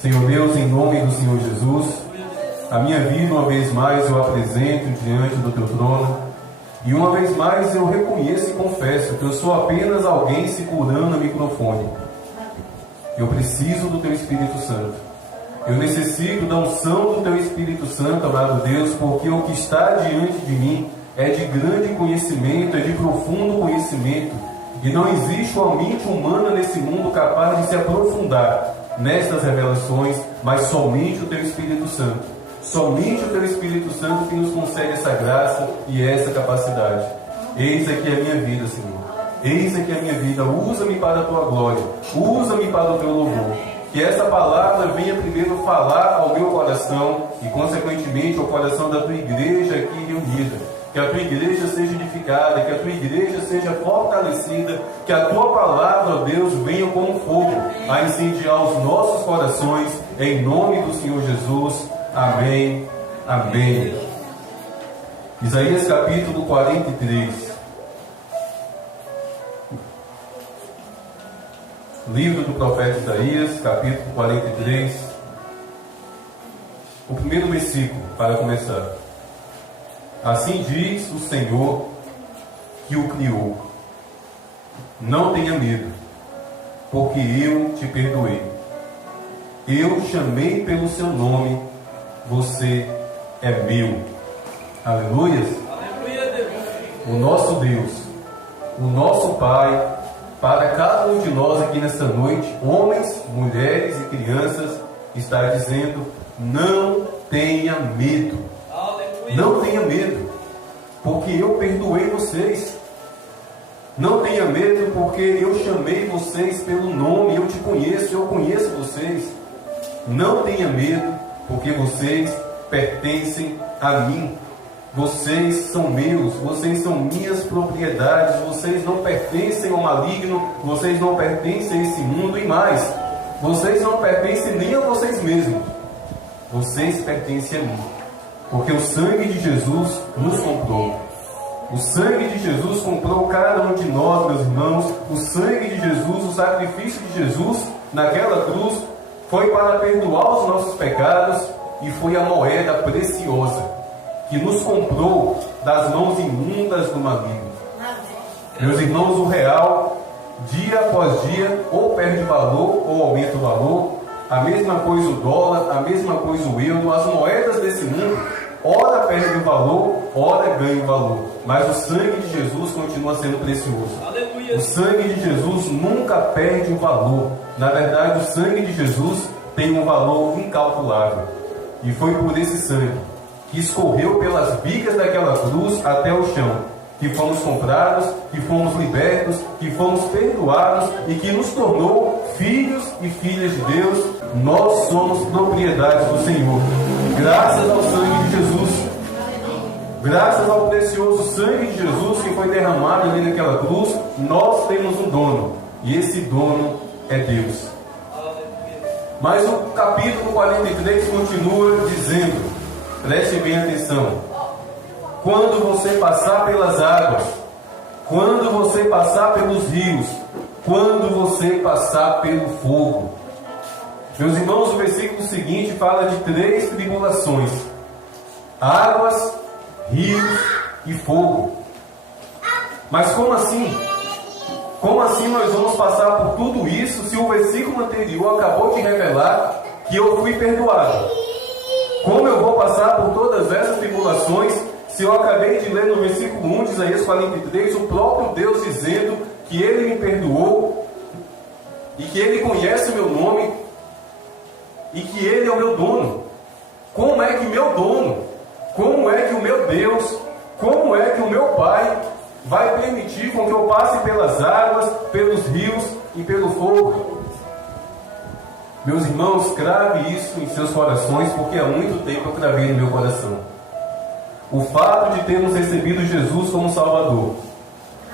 Senhor Deus, em nome do Senhor Jesus, a minha vida uma vez mais eu apresento diante do Teu trono, e uma vez mais eu reconheço e confesso que eu sou apenas alguém segurando o microfone. Eu preciso do Teu Espírito Santo. Eu necessito da unção do Teu Espírito Santo, amado Deus, porque o que está diante de mim é de grande conhecimento, é de profundo conhecimento, e não existe uma mente humana nesse mundo capaz de se aprofundar nestas revelações, mas somente o Teu Espírito Santo. Somente o Teu Espírito Santo que nos concede essa graça e essa capacidade. Eis aqui a minha vida, Senhor. Eis aqui a minha vida. Usa-me para a Tua glória. Usa-me para o Teu louvor. Que essa palavra venha primeiro falar ao meu coração e, consequentemente, ao coração da Tua igreja aqui reunida. Que a Tua igreja seja edificada, que a Tua igreja seja fortalecida, que a Tua palavra, ó Deus, venha como fogo a incendiar os nossos corações, em nome do Senhor Jesus. Amém. Amém. Isaías capítulo 43. Livro do profeta Isaías, capítulo 43. O primeiro versículo, para começar. Assim diz o Senhor que o criou: não tenha medo, porque eu te perdoei. Eu chamei pelo seu nome, você é meu. Aleluias. Aleluia, Deus. O nosso Deus, o nosso Pai, para cada um de nós aqui nesta noite, homens, mulheres e crianças, está dizendo: não tenha medo. Aleluia. Não tenha medo, porque eu perdoei vocês. Não tenha medo, porque eu chamei vocês pelo nome, eu te conheço, eu conheço vocês. Não tenha medo, porque vocês pertencem a mim. Vocês são meus, vocês são minhas propriedades, vocês não pertencem ao maligno, vocês não pertencem a esse mundo, e mais, vocês não pertencem nem a vocês mesmos. Vocês pertencem a mim, porque o sangue de Jesus nos comprou. O sangue de Jesus comprou cada um de nós, meus irmãos. O sangue de Jesus, o sacrifício de Jesus naquela cruz foi para perdoar os nossos pecados, e foi a moeda preciosa que nos comprou das mãos imundas do maligno. Meus irmãos, o real, dia após dia, ou perde valor ou aumenta o valor. A mesma coisa o dólar, a mesma coisa o euro. As moedas desse mundo, ora perde o valor, ora ganha o valor. Mas o sangue de Jesus continua sendo precioso. Aleluia. O sangue de Jesus nunca perde o valor. Na verdade, o sangue de Jesus tem um valor incalculável. E foi por esse sangue que escorreu pelas vigas daquela cruz até o chão, que fomos comprados, que fomos libertos, que fomos perdoados e que nos tornou filhos e filhas de Deus. Nós somos propriedades do Senhor, graças ao sangue de Jesus, graças ao precioso sangue de Jesus que foi derramado ali naquela cruz. Nós temos um dono, e esse dono é Deus. Mas o capítulo 43 continua dizendo, preste bem atenção: quando você passar pelas águas, quando você passar pelos rios, quando você passar pelo fogo. Meus irmãos, o versículo seguinte fala de 3 tribulações: águas, rios e fogo. Mas como assim? Como assim nós vamos passar por tudo isso se o versículo anterior acabou de revelar que eu fui perdoado? Como eu vou passar por todas essas tribulações se eu acabei de ler no versículo 1 de Isaías 43 o próprio Deus dizendo que Ele me perdoou e que Ele conhece o meu nome e que Ele é o meu dono? Como é que meu dono, como é que o meu Deus, como é que o meu Pai vai permitir com que eu passe pelas águas, pelos rios e pelo fogo? Meus irmãos, crave isso em seus corações, porque há muito tempo eu cravei no meu coração. O fato de termos recebido Jesus como Salvador,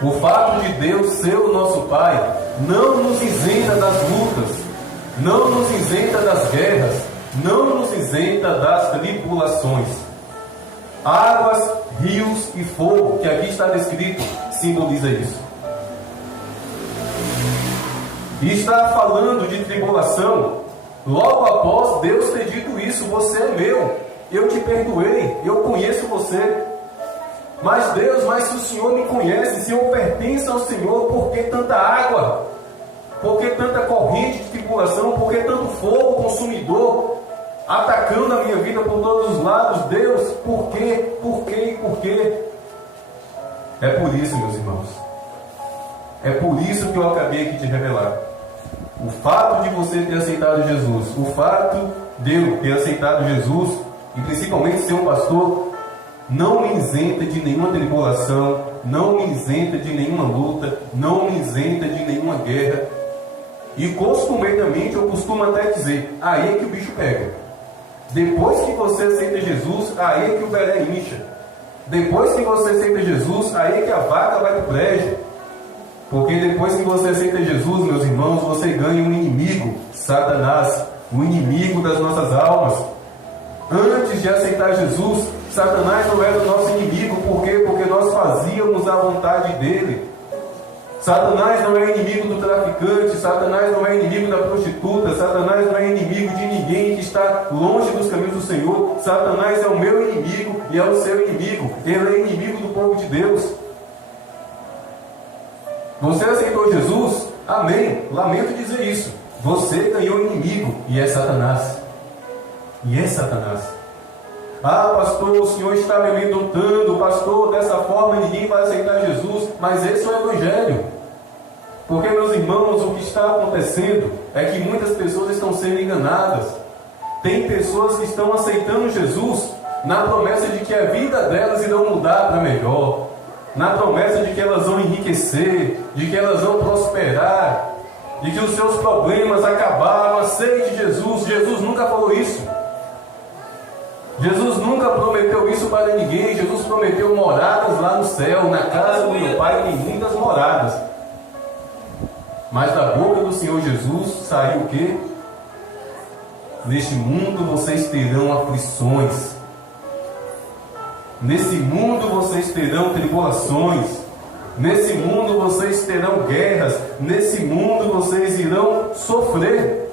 o fato de Deus ser o nosso Pai, não nos isenta das lutas, não nos isenta das guerras, não nos isenta das tribulações. Águas, rios e fogo, que aqui está descrito, simboliza isso. E está falando de tribulação Logo após Deus ter dito isso: você é meu, eu te perdoei, eu conheço você. Mas Deus, mas se o Senhor me conhece, se eu pertenço ao Senhor, por que tanta água? Por que tanta corrente de tribulação? Por que tanto fogo consumidor atacando a minha vida por todos os lados? Deus, por quê? Por quê? Por quê? É por isso, meus irmãos. É por isso que eu acabei aqui de revelar. O fato de você ter aceitado Jesus, o fato de eu ter aceitado Jesus, e principalmente ser um pastor, não me isenta de nenhuma tribulação, não me isenta de nenhuma luta, não me isenta de nenhuma guerra. E costumeiramente eu costumo até dizer: aí é que o bicho pega. Depois que você aceita Jesus, aí é que o belé incha. Depois que você aceita Jesus, aí é que a vaca vai para o brejo. Porque depois que você aceita Jesus, meus irmãos, você ganha um inimigo, Satanás, o inimigo das nossas almas. Antes de aceitar Jesus, Satanás não era o nosso inimigo. Por quê? Porque nós fazíamos a vontade dele. Satanás não é inimigo do traficante, Satanás não é inimigo da prostituta, Satanás não é inimigo de ninguém que está longe dos caminhos do Senhor. Satanás é o meu inimigo e é o seu inimigo. Ele é inimigo do povo de Deus. Você aceitou Jesus? Amém. Lamento dizer isso. Você ganhou inimigo e é Satanás. E é Satanás. Ah, pastor, o Senhor está me amedrontando. Pastor, dessa forma ninguém vai aceitar Jesus. Mas esse é o Evangelho. Porque, meus irmãos, o que está acontecendo é que muitas pessoas estão sendo enganadas. Tem pessoas que estão aceitando Jesus na promessa de que a vida delas irão mudar para melhor, na promessa de que elas vão enriquecer, de que elas vão prosperar, de que os seus problemas acabaram. Aceite Jesus. Jesus nunca falou isso. Jesus nunca prometeu isso para ninguém. Jesus prometeu moradas lá no céu. Na casa do meu Pai tem muitas moradas. Mas da boca do Senhor Jesus saiu o quê? Neste mundo vocês terão aflições. Nesse mundo vocês terão tribulações. Nesse mundo vocês terão guerras. Nesse mundo vocês irão sofrer.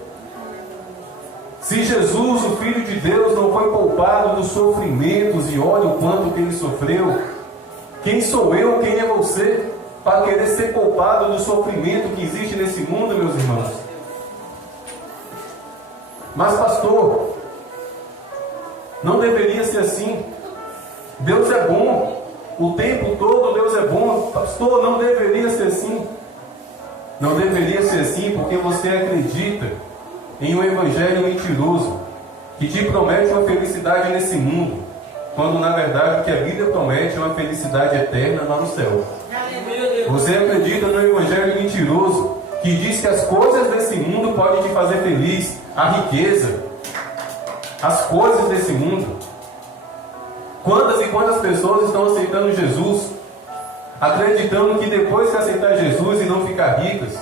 Se Jesus, o Filho de Deus, não foi poupado dos sofrimentos, e olha o quanto que ele sofreu, quem sou eu, quem é você, para querer ser poupado do sofrimento que existe nesse mundo, meus irmãos? Mas, pastor, não deveria ser assim. Deus é bom, o tempo todo Deus é bom. Pastor, não deveria ser assim. Não deveria ser assim porque você acredita em um evangelho mentiroso que te promete uma felicidade nesse mundo, quando na verdade o que a Bíblia promete é uma felicidade eterna lá no céu. Você acredita no evangelho mentiroso que diz que as coisas desse mundo podem te fazer feliz, a riqueza, as coisas desse mundo. Quantas e quantas pessoas estão aceitando Jesus, acreditando que depois que aceitar Jesus irão ficar ricas?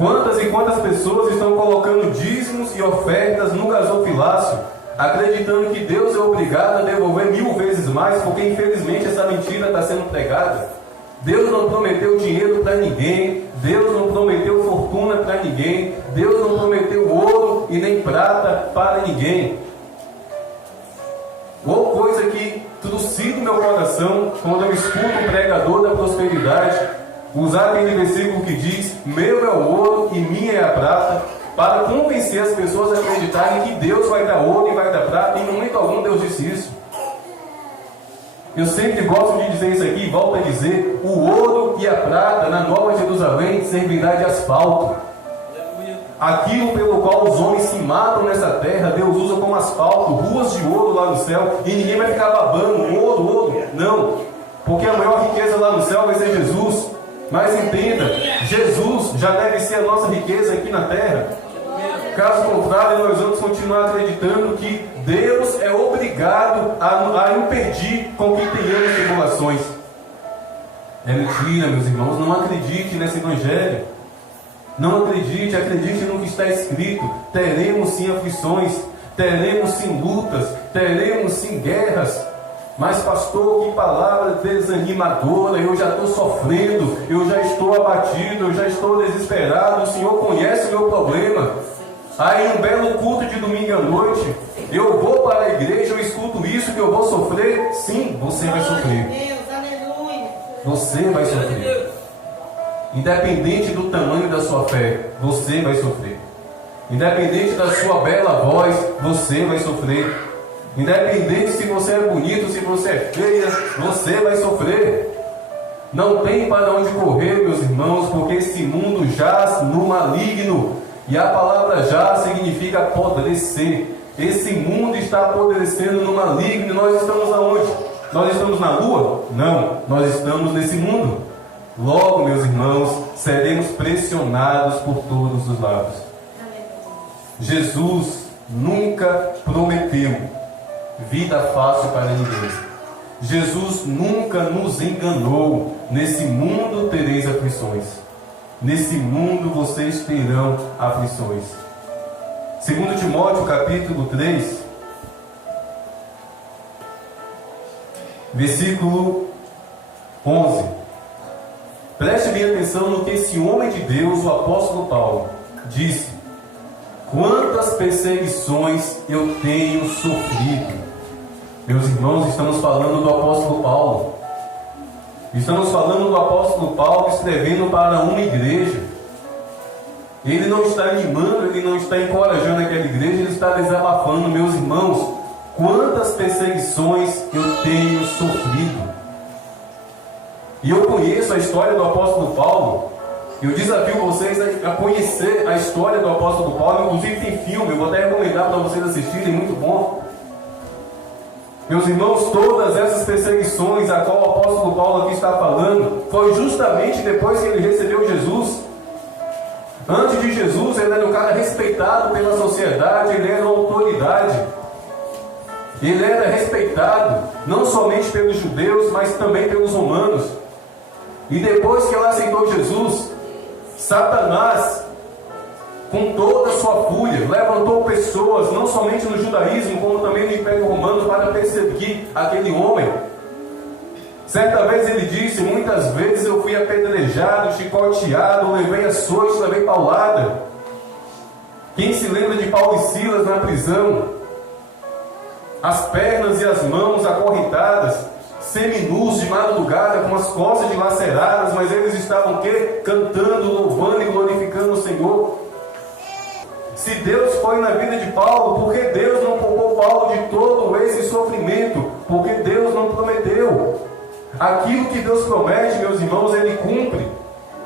Quantas e quantas pessoas estão colocando dízimos e ofertas no gasofilácio, acreditando que Deus é obrigado a devolver 1000 vezes mais, porque infelizmente essa mentira está sendo pregada. Deus não prometeu dinheiro para ninguém, Deus não prometeu fortuna para ninguém, Deus não prometeu ouro e nem prata para ninguém. Ou coisa que trucida o meu coração quando eu escuto um pregador da prosperidade usar aquele versículo que diz: meu é o ouro e minha é a prata, para convencer as pessoas a acreditarem que Deus vai dar ouro e vai dar prata. Em momento algum Deus disse isso. Eu sempre gosto de dizer isso aqui, volto a dizer: o ouro e a prata na Nova Jerusalém servirá de asfalto. Aquilo pelo qual os homens se matam nessa terra, Deus usa como asfalto, ruas de ouro lá no céu, e ninguém vai ficar babando, ouro, não, porque a maior riqueza lá no céu vai ser Jesus. Mas entenda, Jesus já deve ser a nossa riqueza aqui na terra. Caso contrário, nós vamos continuar acreditando que Deus é obrigado a impedir com que tenhamos tribulações. É mentira, meus irmãos. Não acredite nesse evangelho. Não acredite, acredite no que está escrito. Teremos sim aflições, teremos sim lutas, teremos sim guerras. Mas pastor, que palavra desanimadora, eu já estou sofrendo, eu já estou abatido, eu já estou desesperado. O Senhor conhece o meu problema. Aí um belo culto de domingo à noite, eu vou para a igreja, eu escuto isso que eu vou sofrer. Sim, você vai sofrer. Deus, aleluia. Você vai sofrer. Independente do tamanho da sua fé, você vai sofrer. Independente da sua bela voz, você vai sofrer. Independente se você é bonito, se você é feia, você vai sofrer. Não tem para onde correr, meus irmãos, porque esse mundo jaz no maligno. E a palavra jaz significa apodrecer. Esse mundo está apodrecendo no maligno. E nós estamos aonde? Nós estamos na lua? Não, nós estamos nesse mundo. Logo, meus irmãos, seremos pressionados por todos os lados. Jesus nunca prometeu vida fácil para ninguém. Jesus nunca nos enganou. Nesse mundo tereis aflições. Nesse mundo vocês terão aflições. 2 Timóteo capítulo 3, versículo 11. Preste bem atenção no que esse homem de Deus, o apóstolo Paulo, disse: quantas perseguições eu tenho sofrido. Meus irmãos, estamos falando do apóstolo Paulo. Estamos falando do apóstolo Paulo escrevendo para uma igreja. Ele não está animando, ele não está encorajando aquela igreja, ele está desabafando. Meus irmãos, quantas perseguições eu tenho sofrido. E eu conheço a história do apóstolo Paulo. Eu desafio vocês a conhecer a história do apóstolo Paulo. Inclusive tem filme, eu vou até recomendar para vocês assistirem, muito bom. Meus irmãos, todas essas perseguições a qual o apóstolo Paulo aqui está falando, foi justamente depois que ele recebeu Jesus. Antes de Jesus, ele era um cara respeitado pela sociedade, ele era uma autoridade. Ele era respeitado, não somente pelos judeus, mas também pelos romanos. E depois que ela aceitou Jesus, Satanás, com toda a sua fúria, levantou pessoas, não somente no judaísmo, como também no Império Romano, para perseguir aquele homem. Certa vez ele disse: muitas vezes eu fui apedrejado, chicoteado, levei açoite, levei paulada. Quem se lembra de Paulo e Silas na prisão? As pernas e as mãos acorrentadas, seminus de madrugada, com as costas dilaceradas, mas eles estavam o quê? Cantando, louvando e glorificando o Senhor. Se Deus foi na vida de Paulo, por que Deus não poupou Paulo de todo esse sofrimento? Porque Deus não prometeu. Aquilo que Deus promete, meus irmãos, Ele cumpre.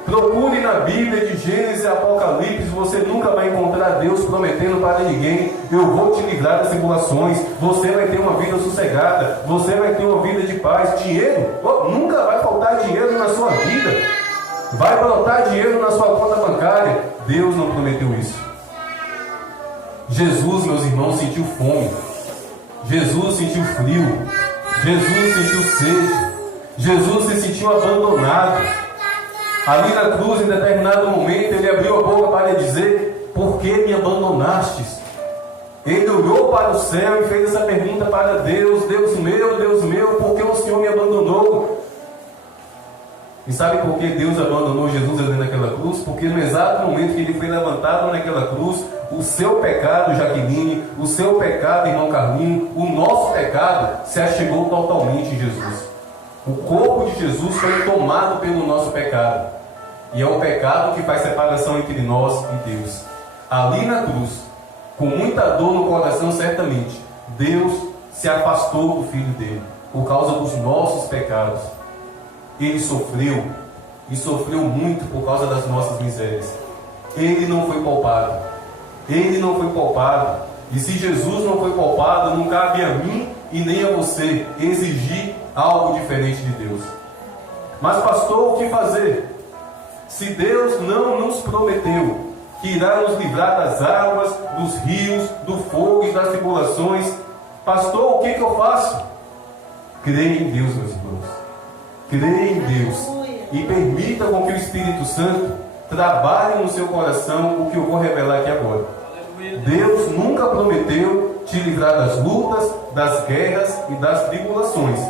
Procure na Bíblia de Gênesis e Apocalipse, você nunca vai encontrar Deus prometendo para ninguém: eu vou te livrar das tribulações, você vai ter uma vida sossegada, você vai ter uma vida de paz. Dinheiro? Nunca vai faltar dinheiro na sua vida. Vai brotar dinheiro na sua conta bancária. Deus não prometeu isso. Jesus, meus irmãos, sentiu fome. Jesus sentiu frio. Jesus sentiu sede. Jesus se sentiu abandonado. Ali na cruz, em determinado momento, ele abriu a boca para dizer: por que me abandonastes? Ele olhou para o céu e fez essa pergunta para Deus: Deus meu, por que o Senhor me abandonou? E sabe por que Deus abandonou Jesus ali naquela cruz? Porque no exato momento que ele foi levantado naquela cruz, o seu pecado, Jaqueline, o seu pecado, irmão Carlinho, o nosso pecado se achegou totalmente em Jesus. O corpo de Jesus foi tomado pelo nosso pecado. E é o pecado que faz separação entre nós e Deus. Ali na cruz, com muita dor no coração, certamente, Deus se afastou do Filho dele, por causa dos nossos pecados. Ele sofreu, e sofreu muito por causa das nossas misérias. Ele não foi poupado. Ele não foi poupado. E se Jesus não foi poupado, não cabe a mim e nem a você exigir algo diferente de Deus. Mas pastor, o que fazer? Se Deus não nos prometeu que irá nos livrar das águas, dos rios, do fogo e das tribulações, pastor, o que eu faço? Creia em Deus, meus irmãos. Creia em Deus e permita com que o Espírito Santo trabalhe no seu coração o que eu vou revelar aqui agora. Deus nunca prometeu te livrar das lutas, das guerras e das tribulações.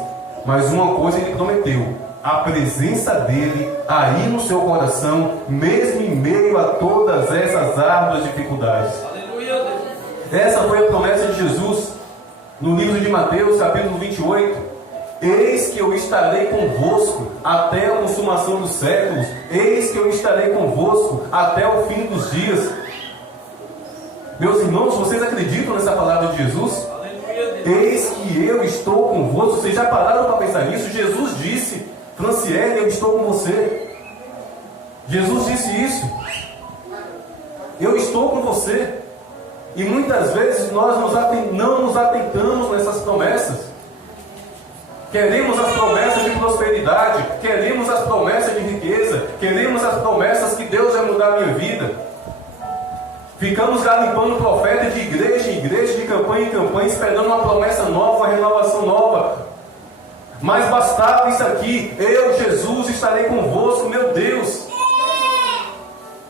Mas uma coisa Ele prometeu: a presença dEle aí no seu coração, mesmo em meio a todas essas árduas dificuldades. Essa foi a promessa de Jesus no livro de Mateus, capítulo 28. Eis que eu estarei convosco até a consumação dos séculos. Eis que eu estarei convosco até o fim dos dias. Meus irmãos, vocês acreditam nessa palavra de Jesus? Eis que eu estou convosco. Vocês já pararam para pensar nisso? Jesus disse: Franciele, eu estou com você. Jesus disse isso. Eu estou com você. E muitas vezes nós não nos atentamos nessas promessas. Queremos as promessas de prosperidade, queremos as promessas de riqueza, queremos as promessas que Deus vai mudar a minha vida. Ficamos garimpando profeta de igreja em igreja, de campanha em campanha, esperando uma promessa nova, uma renovação nova. Mas bastava isso aqui: eu, Jesus, estarei convosco. Meu Deus,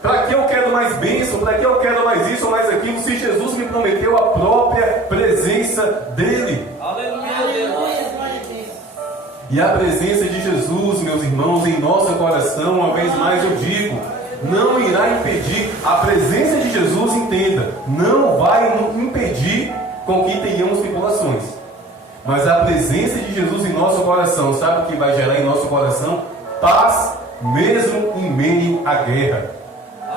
para que eu quero mais bênção? Para que eu quero mais isso ou mais aquilo? Se Jesus me prometeu a própria presença dele. Aleluia, Deus. E a presença de Jesus, meus irmãos, em nosso coração, uma vez mais eu digo, não irá impedir. A presença de Jesus, entenda, não vai impedir com que tenhamos tribulações. Mas a presença de Jesus em nosso coração, sabe o que vai gerar em nosso coração? Paz, mesmo em meio à guerra.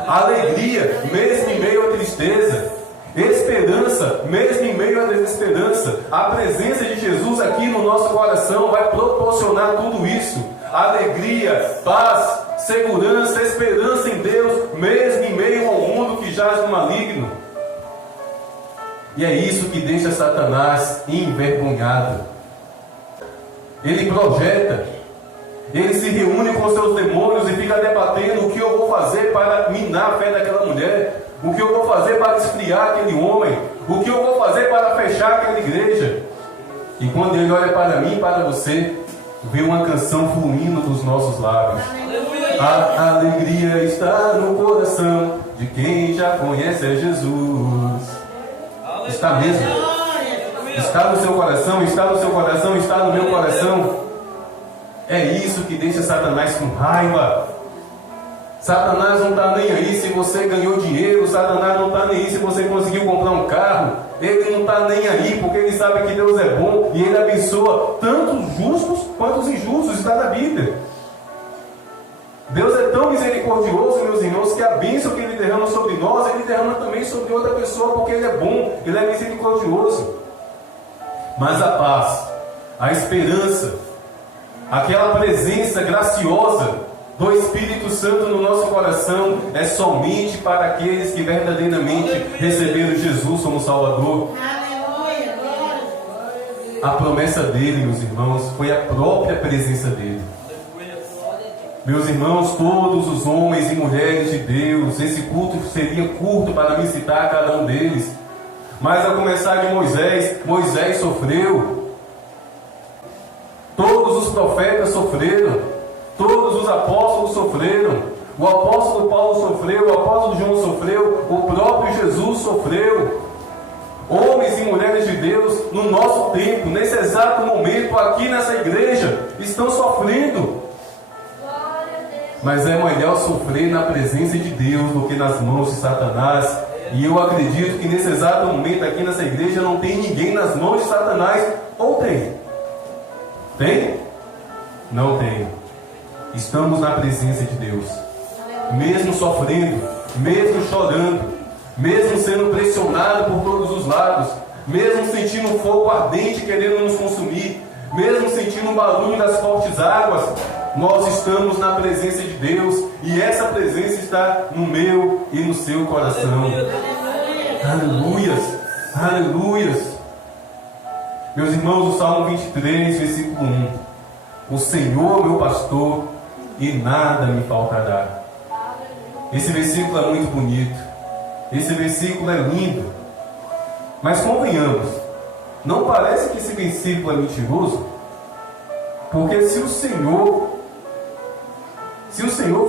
Alegria, mesmo em meio à tristeza. Esperança, mesmo em meio à desesperança. A presença de Jesus aqui no nosso coração vai proporcionar tudo isso. Alegria, paz, segurança, esperança em Deus, mesmo em meio ao mundo que jaz no maligno. E é isso que deixa Satanás envergonhado. Ele projeta, ele se reúne com seus demônios e fica debatendo o que eu vou fazer para minar a fé daquela mulher, o que eu vou fazer para esfriar aquele homem, o que eu vou fazer para fechar aquela igreja. E quando ele olha para mim e para você, vê uma canção fluindo dos nossos lábios. A alegria está no coração de quem já conhece a Jesus. Está mesmo? Está no seu coração, está no seu coração, está no meu coração. É isso que deixa Satanás com raiva. Satanás não está nem aí se você ganhou dinheiro. Satanás não está nem aí se você conseguiu comprar um carro. Ele não está nem aí porque ele sabe que Deus é bom e ele abençoa tanto os justos quanto os injustos. Está na Bíblia. Deus é tão misericordioso, meus irmãos, que a bênção que Ele derrama sobre nós, Ele derrama também sobre outra pessoa, porque Ele é bom, Ele é misericordioso. Mas a paz, a esperança, aquela presença graciosa do Espírito Santo no nosso coração é somente para aqueles que verdadeiramente receberam Jesus como Salvador. A promessa dele, meus irmãos, foi a própria presença dele. Meus irmãos, todos os homens e mulheres de Deus, esse culto seria curto para me citar cada um deles. Mas a começar de Moisés, Moisés sofreu. Todos os profetas sofreram. Todos os apóstolos sofreram. O apóstolo Paulo sofreu, o apóstolo João sofreu, o próprio Jesus sofreu. Homens e mulheres de Deus, no nosso tempo, nesse exato momento, aqui nessa igreja, estão sofrendo. Mas é melhor sofrer na presença de Deus do que nas mãos de Satanás. E eu acredito que nesse exato momento aqui nessa igreja não tem ninguém nas mãos de Satanás. Ou tem? Tem? Não tem. Estamos na presença de Deus. Mesmo sofrendo, mesmo chorando, mesmo sendo pressionado por todos os lados, mesmo sentindo um fogo ardente querendo nos consumir, mesmo sentindo um barulho das fortes águas, nós estamos na presença de Deus, e essa presença está no meu e no seu coração. Aleluias, aleluias. Meus irmãos, o Salmo 23, versículo 1: o Senhor meu pastor, e nada me faltará. Esse versículo é muito bonito, esse versículo é lindo, mas convenhamos, não parece que esse versículo é mentiroso? Porque se o Senhor,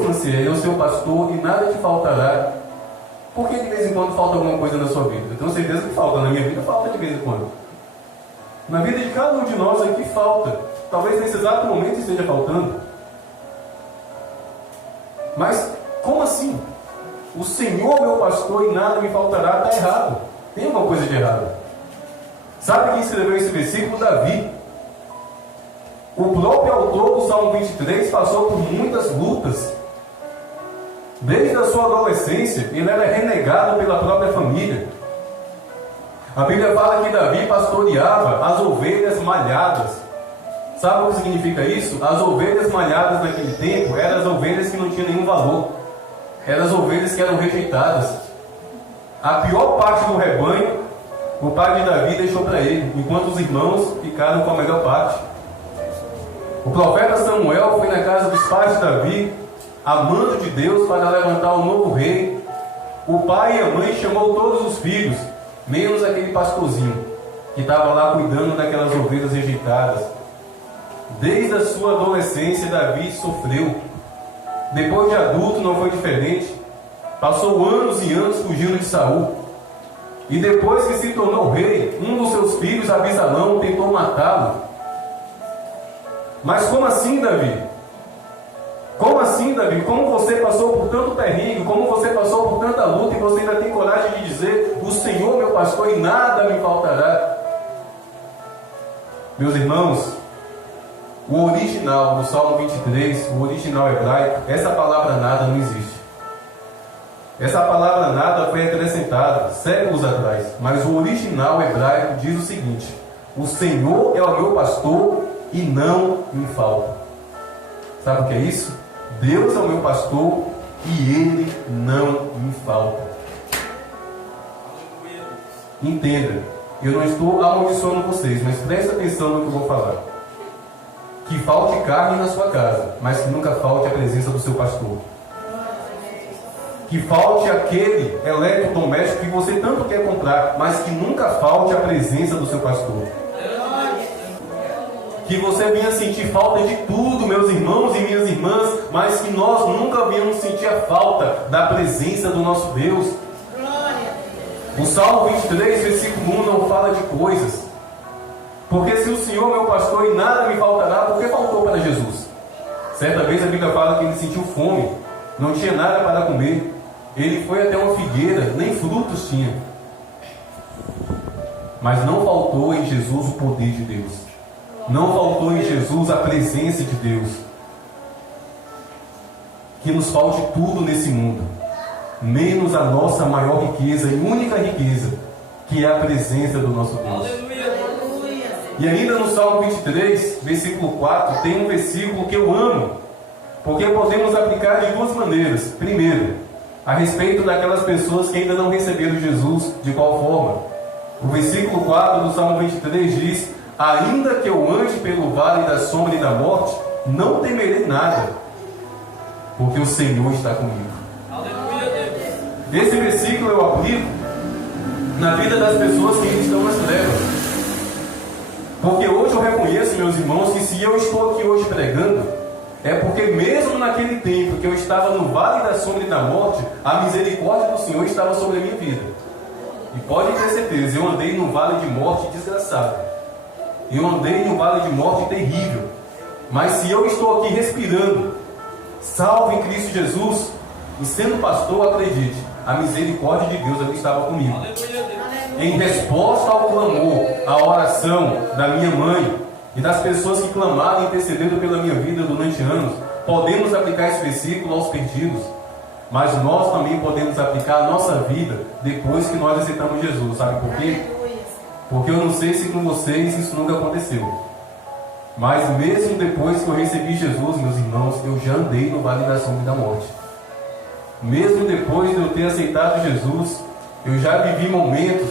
Franciele, é o seu pastor e nada te faltará, por que de vez em quando falta alguma coisa na sua vida? Eu tenho certeza que falta, na minha vida falta de vez em quando. Na vida de cada um de nós aqui falta. Talvez nesse exato momento esteja faltando. Mas, como assim? O Senhor meu pastor e nada me faltará, está errado. Tem alguma coisa de errado. Sabe quem escreveu esse versículo? Davi. O próprio autor do Salmo 23 passou por muitas lutas. Desde a sua adolescência, ele era renegado pela própria família. A Bíblia fala que Davi pastoreava as ovelhas malhadas. Sabe o que significa isso? As ovelhas malhadas naquele tempo eram as ovelhas que não tinham nenhum valor. Eram as ovelhas que eram rejeitadas. A pior parte do rebanho, o pai de Davi deixou para ele, enquanto os irmãos ficaram com a melhor parte. O profeta Samuel foi na casa dos pais de Davi, amando de Deus, para levantar um novo rei. O pai e a mãe chamou todos os filhos, menos aquele pastorzinho, que estava lá cuidando daquelas ovelhas rejeitadas. Desde a sua adolescência, Davi sofreu. Depois de adulto, não foi diferente. Passou anos e anos fugindo de Saul. E depois que se tornou rei, um dos seus filhos, Abisalão, tentou matá-lo. Mas como assim, Davi? Como assim, Davi? Como você passou por tanto perrengue, como você passou por tanta luta e você ainda tem coragem de dizer: o Senhor meu pastor e nada me faltará? Meus irmãos, o original do Salmo 23, o original hebraico, essa palavra nada não existe. Essa palavra nada foi acrescentada séculos atrás, mas o original hebraico diz o seguinte: o Senhor é o meu pastor e não me falta. Sabe o que é isso? Deus é o meu pastor e Ele não me falta. Entenda, eu não estou amaldiçoando vocês, mas preste atenção no que eu vou falar. Que falte carne na sua casa, mas que nunca falte a presença do seu pastor. Que falte aquele eletrodoméstico que você tanto quer comprar, mas que nunca falte a presença do seu pastor. Que você venha sentir falta de tudo, meus irmãos e minhas irmãs, mas que nós nunca venhamos sentir a falta da presença do nosso Deus. O Salmo 23, versículo 1 não fala de coisas. Porque se o Senhor é meu pastor e nada me faltará, por que faltou para Jesus? Certa vez a Bíblia fala que ele sentiu fome, não tinha nada para comer. Ele foi até uma figueira, nem frutos tinha. Mas não faltou em Jesus o poder de Deus. Não faltou em Jesus a presença de Deus. Que nos falte tudo nesse mundo, menos a nossa maior riqueza e única riqueza, que é a presença do nosso Deus. E ainda no Salmo 23, versículo 4, tem um versículo que eu amo, porque podemos aplicar de duas maneiras. Primeiro, a respeito daquelas pessoas que ainda não receberam Jesus. De qual forma? O versículo 4 do Salmo 23 diz: ainda que eu ande pelo vale da sombra e da morte, não temerei nada, porque o Senhor está comigo. Esse versículo eu aplico na vida das pessoas que ainda estão nas trevas. Porque hoje eu reconheço, meus irmãos, que se eu estou aqui hoje pregando, é porque mesmo naquele tempo que eu estava no vale da sombra e da morte, a misericórdia do Senhor estava sobre a minha vida. E pode ter certeza, eu andei no vale de morte desgraçado. Eu andei no vale de morte terrível. Mas se eu estou aqui respirando, salvo em Cristo Jesus, e sendo pastor, acredite, a misericórdia de Deus ali estava comigo. Em resposta ao clamor, à oração da minha mãe e das pessoas que clamaram e intercederam pela minha vida durante anos, podemos aplicar esse versículo aos perdidos, mas nós também podemos aplicar a nossa vida depois que nós aceitamos Jesus. Sabe por quê? Porque eu não sei se com vocês isso nunca aconteceu, mas mesmo depois que eu recebi Jesus, meus irmãos, eu já andei no vale da sombra e da morte. Mesmo depois de eu ter aceitado Jesus, eu já vivi momentos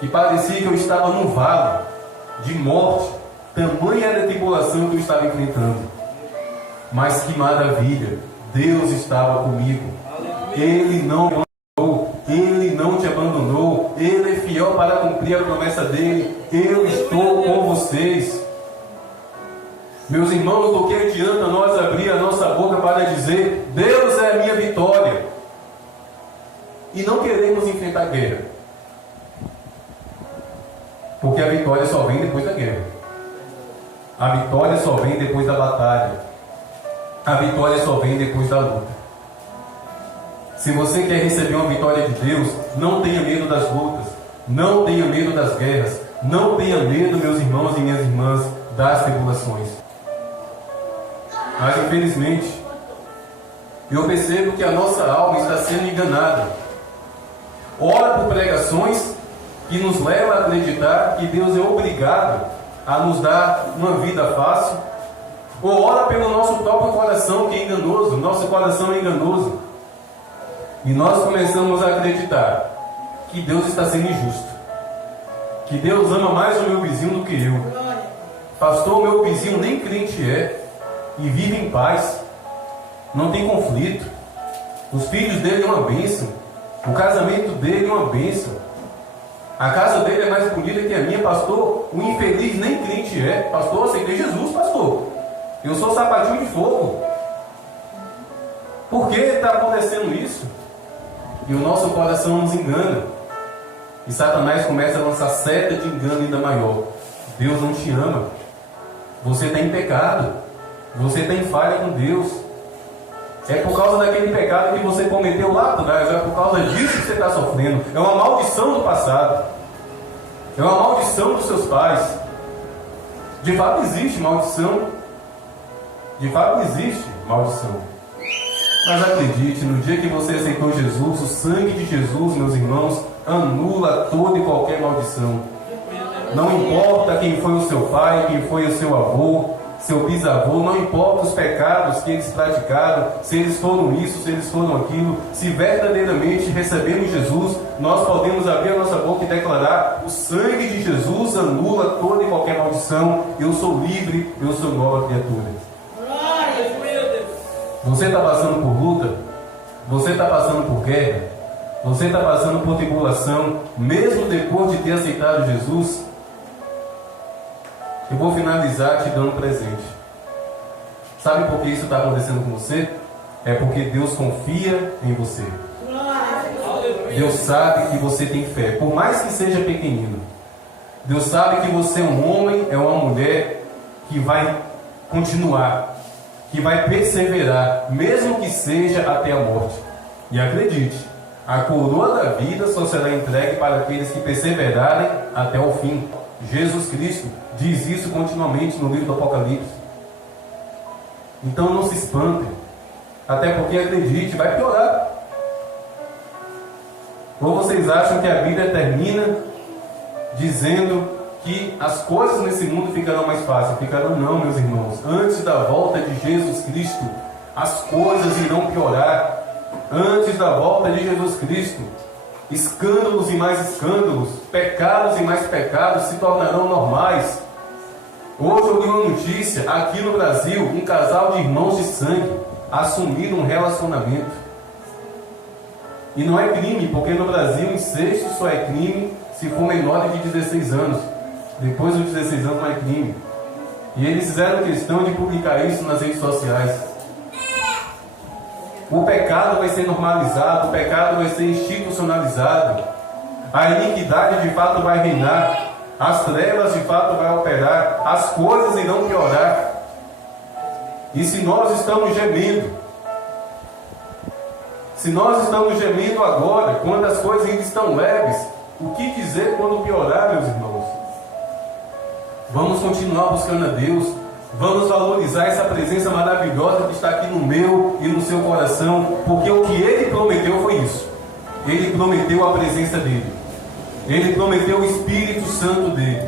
que parecia que eu estava num vale de morte. Tamanha era a tribulação que eu estava enfrentando. Mas que maravilha, Deus estava comigo. Ele não me abandonou, Ele não te abandonou, Ele é fiel para cumprir a promessa dele. Eu estou com vocês. Meus irmãos, do que adianta nós abrir a nossa boca para dizer: Deus é a minha vitória, e não queremos enfrentar a guerra? Porque a vitória só vem depois da guerra. A vitória só vem depois da batalha. A vitória só vem depois da luta. Se você quer receber uma vitória de Deus, não tenha medo das lutas. Não tenha medo das guerras. Não tenha medo, meus irmãos e minhas irmãs, das tribulações. Mas, infelizmente, eu percebo que a nossa alma está sendo enganada. Ora por pregações que nos levam a acreditar que Deus é obrigado a nos dar uma vida fácil. Ou ora pelo nosso próprio coração, que é enganoso. Nosso coração é enganoso. E nós começamos a acreditar que Deus está sendo injusto. Que Deus ama mais o meu vizinho do que eu. Pastor, meu vizinho nem crente é. E vive em paz. Não tem conflito. Os filhos dele é uma bênção. O casamento dele é uma bênção. A casa dele é mais bonita que a minha. Pastor, o infeliz nem crente é. Pastor, aceitei Jesus, pastor. Eu sou sapatinho de fogo. Por que está acontecendo isso? E o nosso coração nos engana. E Satanás começa a lançar seta de engano ainda maior. Deus não te ama. Você está em pecado. Você está em falha com Deus. É por causa daquele pecado que você cometeu lá atrás. É por causa disso que você está sofrendo. É uma maldição do passado. É uma maldição dos seus pais. De fato existe maldição. De fato existe maldição. Mas acredite, no dia que você aceitou Jesus, o sangue de Jesus, meus irmãos, anula toda e qualquer maldição. Não importa quem foi o seu pai, quem foi o seu avô, seu bisavô, não importa os pecados que eles praticaram, se eles foram isso, se eles foram aquilo, se verdadeiramente recebemos Jesus, nós podemos abrir a nossa boca e declarar: o sangue de Jesus anula toda e qualquer maldição, eu sou livre, eu sou nova criatura. Você está passando por luta? Você está passando por guerra? Você está passando por tribulação, mesmo depois de ter aceitado Jesus? Eu vou finalizar te dando um presente. Sabe por que isso está acontecendo com você? É porque Deus confia em você. Deus sabe que você tem fé, por mais que seja pequenino. Deus sabe que você é um homem, é uma mulher que vai continuar, que vai perseverar, mesmo que seja até a morte. E acredite, a coroa da vida só será entregue para aqueles que perseverarem até o fim. Jesus Cristo diz isso continuamente no livro do Apocalipse. Então não se espantem, até porque, acredite, vai piorar. Ou vocês acham que a Bíblia termina dizendo que as coisas nesse mundo ficarão mais fáceis? Ficarão não, meus irmãos. Antes da volta de Jesus Cristo, as coisas irão piorar. Antes da volta de Jesus Cristo, escândalos e mais escândalos, pecados e mais pecados se tornarão normais. Hoje eu li uma notícia, aqui no Brasil, um casal de irmãos de sangue assumiram um relacionamento. E não é crime, porque no Brasil incesto só é crime se for menor de 16 anos. Depois dos 16 anos não é crime. E eles fizeram questão de publicar isso nas redes sociais. O pecado vai ser normalizado, o pecado vai ser institucionalizado. A iniquidade de fato vai reinar. As trevas de fato vai operar. As coisas irão piorar. E se nós estamos gemendo, agora, quando as coisas ainda estão leves, o que dizer quando piorar, meus irmãos? Vamos continuar buscando a Deus. Vamos valorizar essa presença maravilhosa que está aqui no meu e no seu coração, porque o que Ele prometeu foi isso. Ele prometeu a presença dEle. Ele prometeu o Espírito Santo dEle.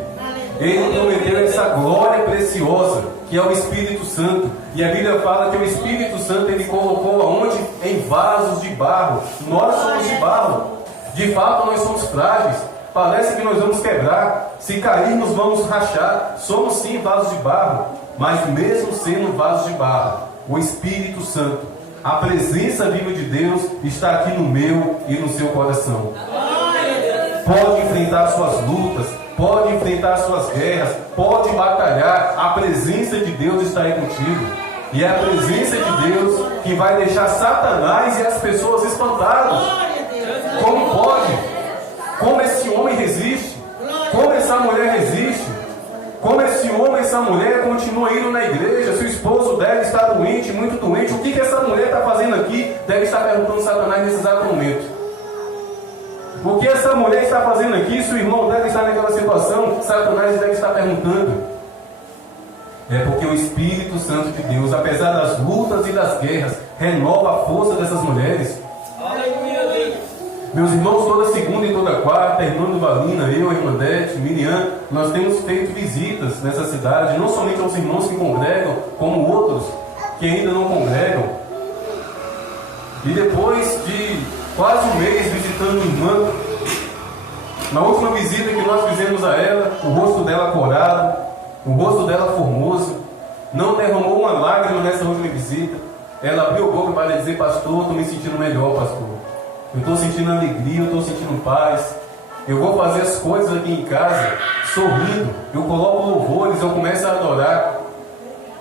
Ele prometeu essa glória preciosa, que é o Espírito Santo. E a Bíblia fala que o Espírito Santo Ele colocou aonde? Em vasos de barro. Nós somos de barro. De fato, nós somos frágeis. Parece que nós vamos quebrar. Se cairmos, vamos rachar. Somos sim vasos de barro. Mas mesmo sendo vasos de barro, o Espírito Santo, a presença viva de Deus, está aqui no meu e no seu coração. Pode enfrentar suas lutas, pode enfrentar suas guerras, pode batalhar. A presença de Deus está aí contigo. E é a presença de Deus que vai deixar Satanás e as pessoas espantadas. Como pode? Como esse homem resiste? Como essa mulher resiste? Como esse homem e essa mulher continuam indo na igreja? Se o esposo dela está doente, muito doente, o que essa mulher está fazendo aqui? Deve estar perguntando a Satanás nesse exato momento. O que essa mulher está fazendo aqui? Se o irmão dela está naquela situação, Satanás deve estar perguntando. É porque o Espírito Santo de Deus, apesar das lutas e das guerras, renova a força dessas mulheres. Aleluia, Deus. Meus irmãos, toda segunda e toda quarta, a irmã Valina, eu, a irmã Dete, Miriam, nós temos feito visitas nessa cidade, não somente aos irmãos que congregam, como outros que ainda não congregam. E depois de quase um mês visitando a irmã, na última visita que nós fizemos a ela, o rosto dela corado, o rosto dela formoso, não derramou uma lágrima nessa última visita. Ela abriu a boca para dizer: pastor, estou me sentindo melhor, pastor. Eu estou sentindo alegria, eu estou sentindo paz. Eu vou fazer as coisas aqui em casa sorrindo. Eu coloco louvores, eu começo a adorar.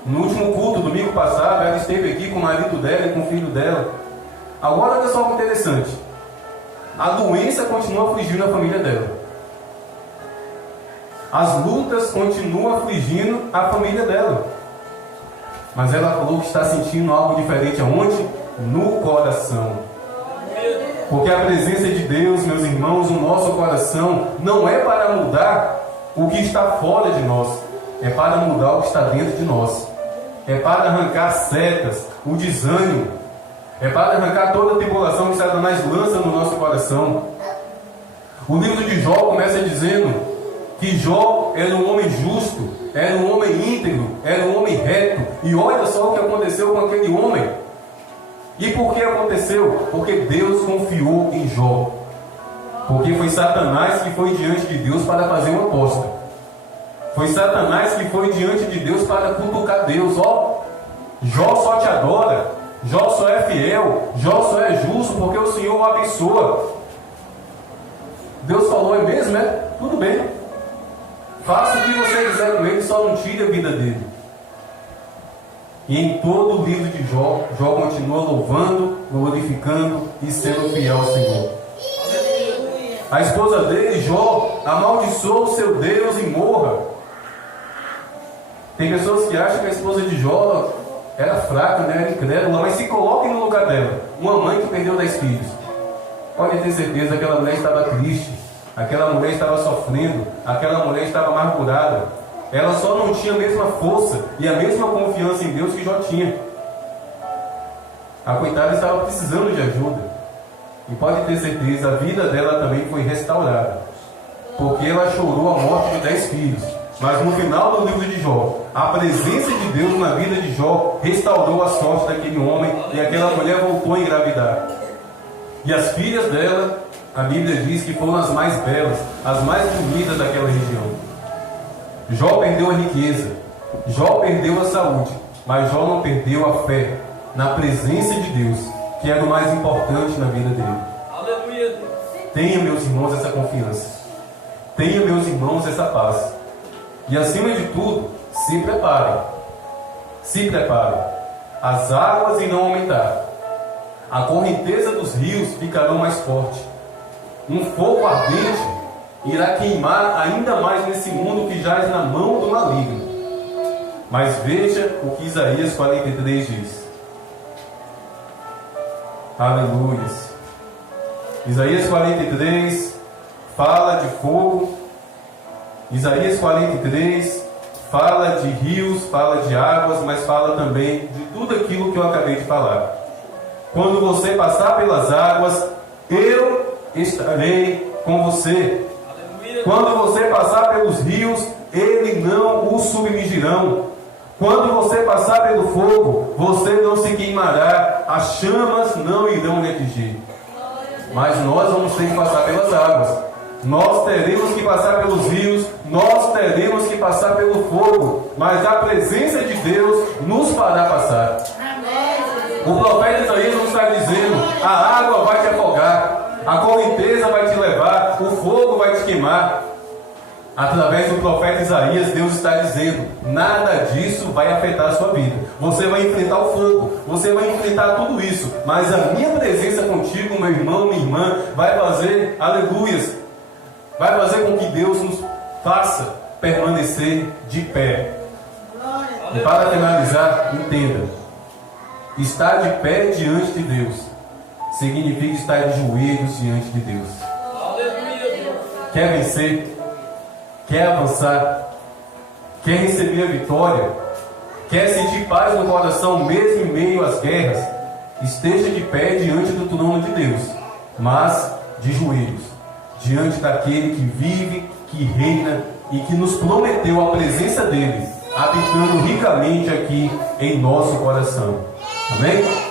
No último culto, domingo passado, ela esteve aqui com o marido dela e com o filho dela. Agora olha só que interessante. A doença continua afligindo a família dela. As lutas continuam afligindo a família dela. Mas ela falou que está sentindo algo diferente aonde? No coração. Porque a presença de Deus, meus irmãos, no nosso coração, não é para mudar o que está fora de nós. É para mudar o que está dentro de nós. É para arrancar setas, o desânimo. É para arrancar toda a tribulação que Satanás lança no nosso coração. O livro de Jó começa dizendo que Jó era um homem justo, era um homem íntegro, era um homem reto. E olha só o que aconteceu com aquele homem. E por que aconteceu? Porque Deus confiou em Jó. Porque foi Satanás que foi diante de Deus para fazer uma aposta. Foi Satanás que foi diante de Deus para cutucar Deus. Ó, Jó só te adora, Jó só é fiel, Jó só é justo porque o Senhor o abençoa. Deus falou: é mesmo, é? Tudo bem. Faça o que você quiser com ele, só não tire a vida dele. E em todo o livro de Jó, Jó continua louvando, glorificando e sendo fiel ao Senhor. A esposa dele, Jó, amaldiçoou o seu Deus e morra. Tem pessoas que acham que a esposa de Jó era fraca, né? Era incrédula, mas se coloquem no lugar dela. Uma mãe que perdeu 10 filhos. Pode ter certeza que aquela mulher estava triste, aquela mulher estava sofrendo, aquela mulher estava amargurada. Ela só não tinha a mesma força e a mesma confiança em Deus que Jó tinha. A coitada estava precisando de ajuda. E pode ter certeza, a vida dela também foi restaurada. Porque ela chorou a morte de 10 filhos. Mas no final do livro de Jó, a presença de Deus na vida de Jó restaurou a sorte daquele homem e aquela mulher voltou a engravidar. E as filhas dela, a Bíblia diz que foram as mais belas, as mais bonitas daquela região. Jó perdeu a riqueza, Jó perdeu a saúde, mas Jó não perdeu a fé na presença de Deus, que era o mais importante na vida dele. Aleluia. Tenha, meus irmãos, essa confiança. Tenha, meus irmãos, essa paz. E acima de tudo, se preparem. Se preparem. As águas irão aumentar. A correnteza dos rios ficarão mais forte. Um fogo ardente irá queimar ainda mais nesse mundo que jaz na mão do maligno. Mas veja o que Isaías 43 diz. Aleluia. Isaías 43 fala de fogo. Isaías 43 fala de rios, fala de águas, mas fala também de tudo aquilo que eu acabei de falar. Quando você passar pelas águas, eu estarei com você. Quando você passar pelos rios, eles não o submergirão. Quando você passar pelo fogo, você não se queimará, as chamas não irão lhe atingir. Mas nós vamos ter que passar pelas águas. Nós teremos que passar pelos rios, nós teremos que passar pelo fogo, mas a presença de Deus nos fará passar. O profeta Isaías nos está dizendo: a água vai te afogar, a correnteza vai te levar, o fogo vai te queimar. Através do profeta Isaías, Deus está dizendo: nada disso vai afetar a sua vida. Você vai enfrentar o fogo, você vai enfrentar tudo isso, mas a minha presença contigo, meu irmão, minha irmã, vai fazer, aleluias, vai fazer com que Deus nos faça permanecer de pé. E para finalizar, entenda: estar de pé diante de Deus significa estar de joelhos diante de Deus. quer vencer, quer avançar, quer receber a vitória, quer sentir paz no coração mesmo em meio às guerras, esteja de pé diante do trono de Deus, mas de joelhos, diante daquele que vive, que reina e que nos prometeu a presença dele, habitando ricamente aqui em nosso coração. Amém?